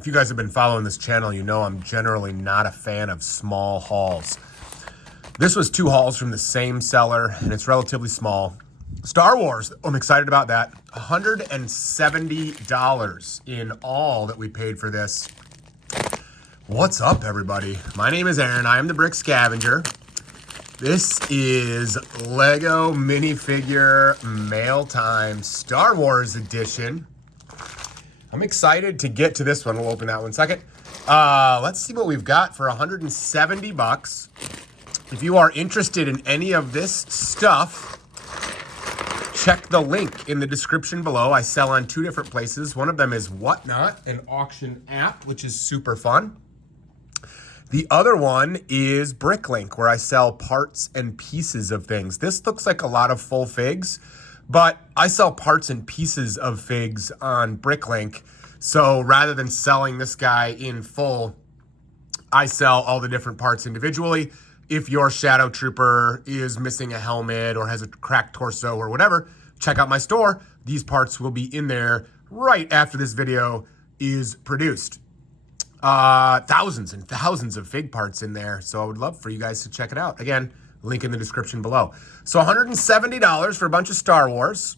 If you guys have been following this channel, you know I'm generally not a fan of small hauls. This was 2 hauls from the same seller, and it's relatively small. Star Wars, I'm excited about that. $170 in all that we paid for this. What's up, everybody? My name is Aaron. I am the Brick Scavenger. This is Lego Minifigure Mail Time Star Wars Edition. I'm excited to get to this one. We'll open that one in a second. Let's see what we've got for 170 bucks. If you are interested in any of this stuff, check the link in the description below. I sell on 2 different places. One of them is Whatnot, an auction app, which is super fun. The other one is Bricklink, where I sell parts and pieces of things. This looks like a lot of full figs, but I sell parts and pieces of figs on Bricklink. So rather than selling this guy in full, I sell all the different parts individually. If your Shadow Trooper is missing a helmet or has a cracked torso or whatever, check out my store. These parts will be in there right after this video is produced. Thousands and thousands of fig parts in there. So I would love for you guys to check it out. Again, link in the description below. So $170 for a bunch of Star Wars.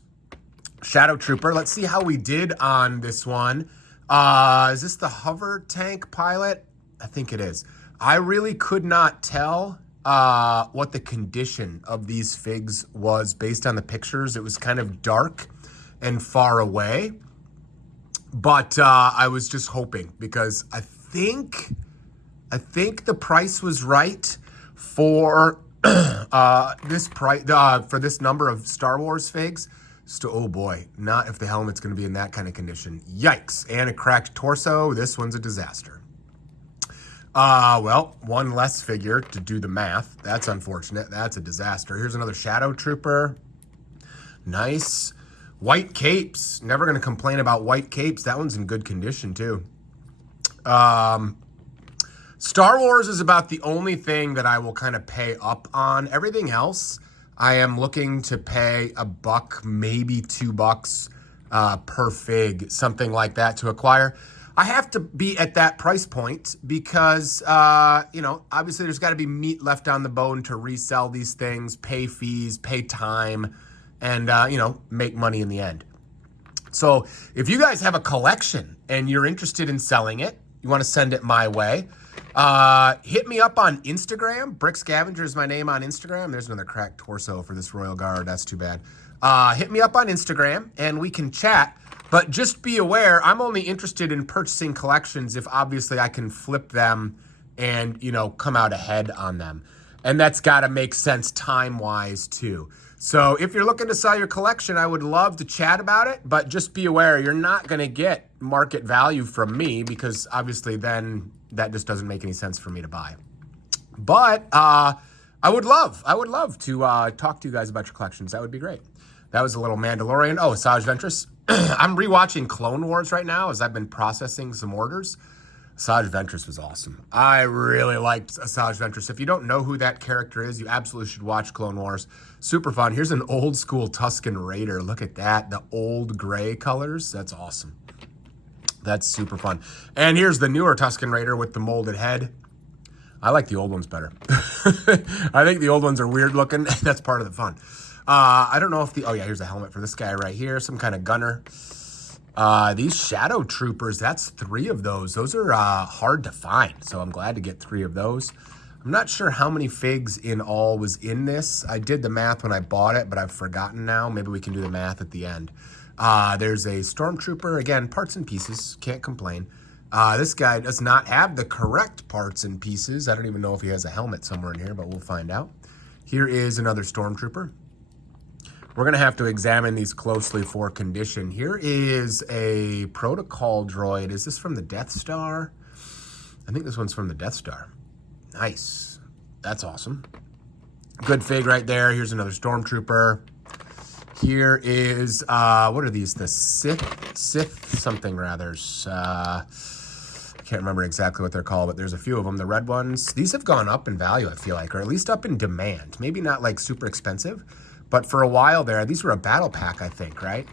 Shadow Trooper. Let's see how we did on this one. Is this the hover tank pilot? I think it is. I really could not tell what the condition of these figs was based on the pictures. It was kind of dark and far away. But I was just hoping because I think the price was right for this price for this number of Star Wars figs. So, oh boy, not if the helmet's going to be in that kind of condition. Yikes! And a cracked torso. This one's a disaster. Well, one less figure to do the math. That's unfortunate. That's a disaster. Here's another Shadow Trooper. Nice. White capes. Never going to complain about white capes. That one's in good condition, too. Star Wars is about the only thing that I will kind of pay up on. Everything else, I am looking to pay $1, maybe $2 per fig, something like that to acquire. I have to be at that price point because, you know, obviously there's got to be meat left on the bone to resell these things, pay fees, pay time, and, you know, make money in the end. So if you guys have a collection and you're interested in selling it, you want to send it my way, hit me up on Instagram. Brick Scavenger is my name on Instagram. There's another cracked torso for this Royal Guard. That's too bad. Hit me up on Instagram and we can chat. But just be aware, I'm only interested in purchasing collections if obviously I can flip them and, you know, come out ahead on them. And that's got to make sense time-wise too. So if you're looking to sell your collection, I would love to chat about it, but just be aware you're not going to get market value from me because obviously then that just doesn't make any sense for me to buy. But I would love to talk to you guys about your collections. That would be great. That was a little Mandalorian. Oh, Asajj Ventress. I'm rewatching Clone Wars right now as I've been processing some orders. Asajj Ventress was awesome. I really liked Asajj Ventress. If you don't know who that character is, you absolutely should watch Clone Wars. Super fun. Here's an old school Tusken Raider. Look at that. The old gray colors. That's awesome. That's super fun. And here's the newer Tusken Raider with the molded head. I like the old ones better. I think the old ones are weird looking. That's part of the fun. I don't know if oh yeah, here's a helmet for this guy right here. Some kind of gunner. These Shadow Troopers, that's 3 of those. Those are hard to find, so I'm glad to get 3 of those. I'm not sure how many figs in all was in this. I did the math when I bought it, but I've forgotten now. Maybe we can do the math at the end. There's a Stormtrooper. Again, parts and pieces. Can't complain. This guy does not have the correct parts and pieces. I don't even know if he has a helmet somewhere in here, but we'll find out. Here is another Stormtrooper. We're going to have to examine these closely for condition. Here is a protocol droid. Is this from the Death Star? I think this one's from the Death Star. Nice. That's awesome. Good fig right there. Here's another Stormtrooper. Here is, what are these? The Sith something rathers. I can't remember exactly what they're called, but there's a few of them. The red ones. These have gone up in value, I feel like, or at least up in demand. Maybe not like super expensive. But for a while there, these were a battle pack, I think, right?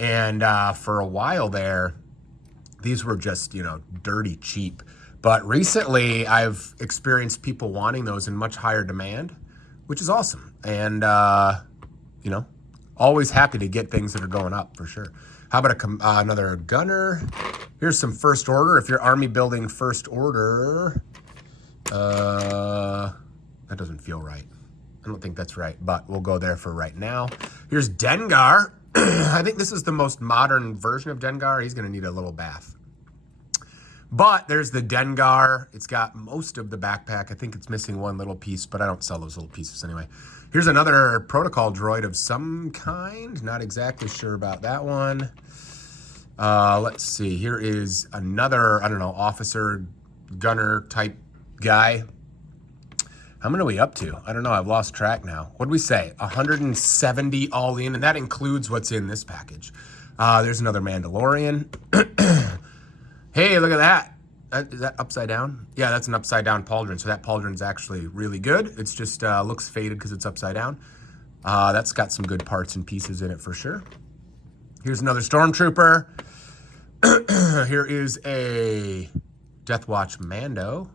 And for a while there, These were just, you know, dirty cheap. But recently, I've experienced people wanting those in much higher demand, which is awesome. And, you know, always happy to get things that are going up for sure. How about another gunner? Here's some first order. If you're army building first order, that doesn't feel right. I don't think that's right, but we'll go there for right now. Here's Dengar. I think this is the most modern version of Dengar. He's going to need a little bath. But there's the Dengar. It's got most of the backpack. I think it's missing one little piece, but I don't sell those little pieces anyway. Here's another protocol droid of some kind. Not exactly sure about that one. Let's see. Here is another, I don't know, officer, gunner type guy. How many are we up to? I don't know. I've lost track now. What did we say? 170 all in, and that includes what's in this package. There's another Mandalorian. Hey, look at that. Is that upside down? Yeah, that's an upside down pauldron. So that pauldron's actually really good. It's just looks faded because it's upside down. That's got some good parts and pieces in it for sure. Here's another Stormtrooper. Here is a Death Watch Mando.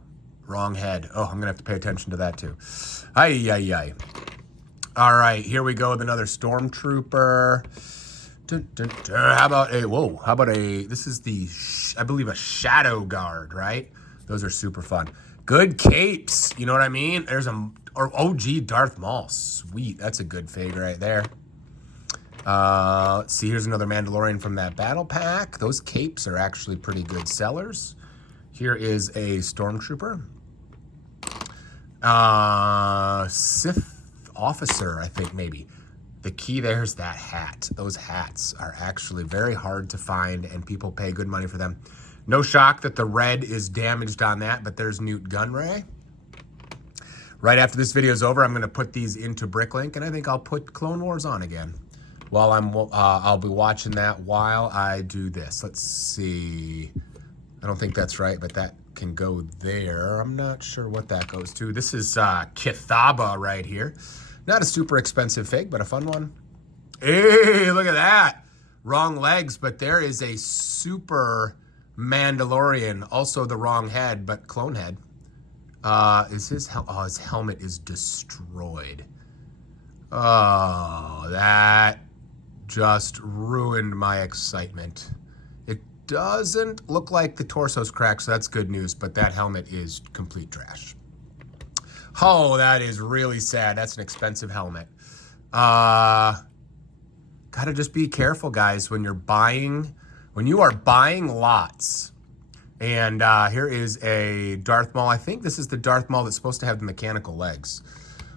Wrong head. Oh, I'm going to have to pay attention to that too. Ay, ay, ay. All right, here we go with another Stormtrooper. Dun, dun, dun. How about a, this is the, I believe a Shadow Guard, right? Those are super fun. Good capes, you know what I mean? There's or OG Darth Maul. Sweet, that's a good fig right there. Let's see, here's another Mandalorian from that battle pack. Those capes are actually pretty good sellers. Here is a Stormtrooper. Sith officer, I think maybe. The key there is that hat. Those hats are actually very hard to find, and people pay good money for them. No shock that the red is damaged on that, but there's Newt Gunray. Right after this video is over, I'm going to put these into Bricklink, and I think I'll put Clone Wars on again. While I'll be watching that while I do this. Let's see. I don't think that's right, but that can go there. I'm not sure what that goes to. This is Kithaba right here. Not a super expensive fig, but a fun one. Hey, look at that. Wrong legs, but there is a super Mandalorian. Also the wrong head, but clone head. Is his helmet is destroyed. Oh, that just ruined my excitement. It doesn't look like the torso's cracked, so that's good news, but that helmet is complete trash. Oh, that is really sad. That's an expensive helmet. Gotta just be careful, guys, when you are buying lots. And here is a Darth Maul. I think this is the Darth Maul that's supposed to have the mechanical legs.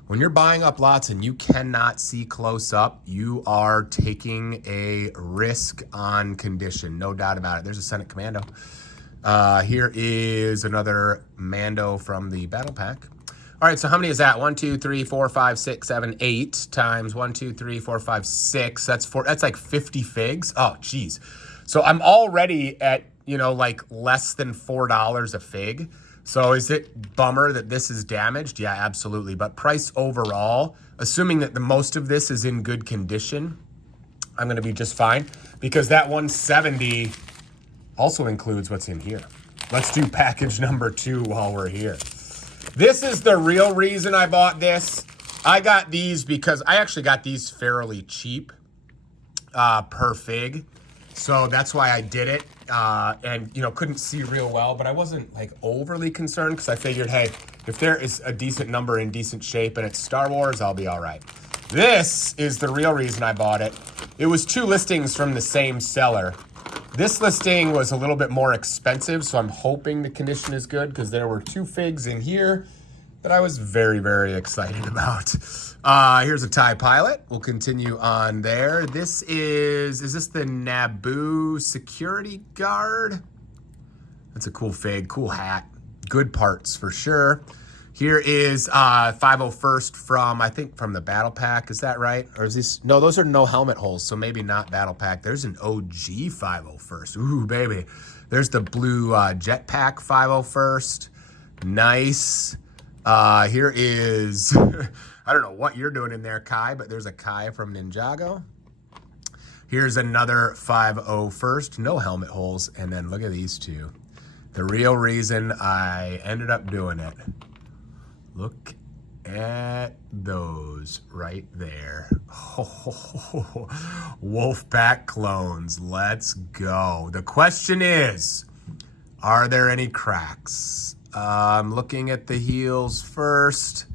When you're buying up lots and you cannot see close up, you are taking a risk on condition. No doubt about it. There's a Senate Commando. Here is another Mando from the battle pack. All right, so how many is that? 1, 2, 3, 4, 5, 6, 7, 8 times 1, 2, 3, 4, 5, 6. That's like 50 figs. Oh, geez. So I'm already at, you know, like less than $4 a fig. So is it bummer that this is damaged? Yeah, absolutely. But price overall, assuming that the most of this is in good condition, I'm going to be just fine because that 170 also includes what's in here. Let's do package number 2 while we're here. This is the real reason I bought this. I got these because I actually got these fairly cheap per fig. So that's why I did it. And, you know, couldn't see real well, but I wasn't like overly concerned because I figured, hey, if there is a decent number in decent shape and it's Star Wars, I'll be all right. This is the real reason I bought it. It was 2 listings from the same seller. This listing was a little bit more expensive, so I'm hoping the condition is good because there were 2 figs in here that I was very, very excited about. Here's a TIE pilot. We'll continue on there. This is this the Naboo security guard? That's a cool fig, cool hat. Good parts for sure. Here is 501st from, I think, from the battle pack. Is that right? Or is this? No, those are no helmet holes, so maybe not battle pack. There's an OG 501st. Ooh, baby. There's the blue jetpack 501st. Nice. Here is, I don't know what you're doing in there, Kai, but there's a Kai from Ninjago. Here's another 5.0 first, no helmet holes. And then look at these two. The real reason I ended up doing it. Look at those right there. Oh, Wolfpack clones, let's go. The question is, are there any cracks? I'm looking at the heels first.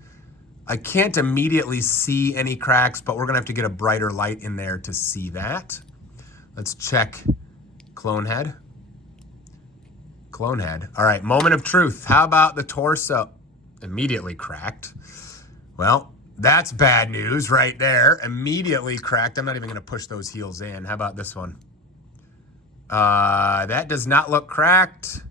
I can't immediately see any cracks, but we're gonna have to get a brighter light in there to see that. Let's check clone head. Clone head. All right, moment of truth. How about the torso? Immediately cracked. Well, that's bad news right there. Immediately cracked. I'm not even gonna push those heels in. How about this one? That does not look cracked.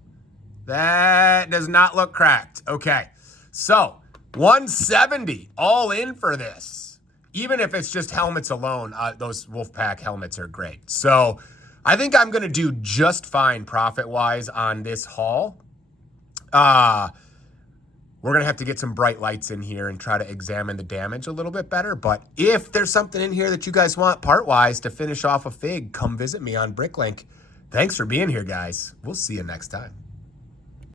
That does not look cracked. Okay, so 170 all in for this. Even if it's just helmets alone, those Wolfpack helmets are great. So I think I'm gonna do just fine profit-wise on this haul. We're gonna have to get some bright lights in here and try to examine the damage a little bit better. But if there's something in here that you guys want part-wise to finish off a fig, come visit me on Bricklink. Thanks for being here, guys. We'll see you next time.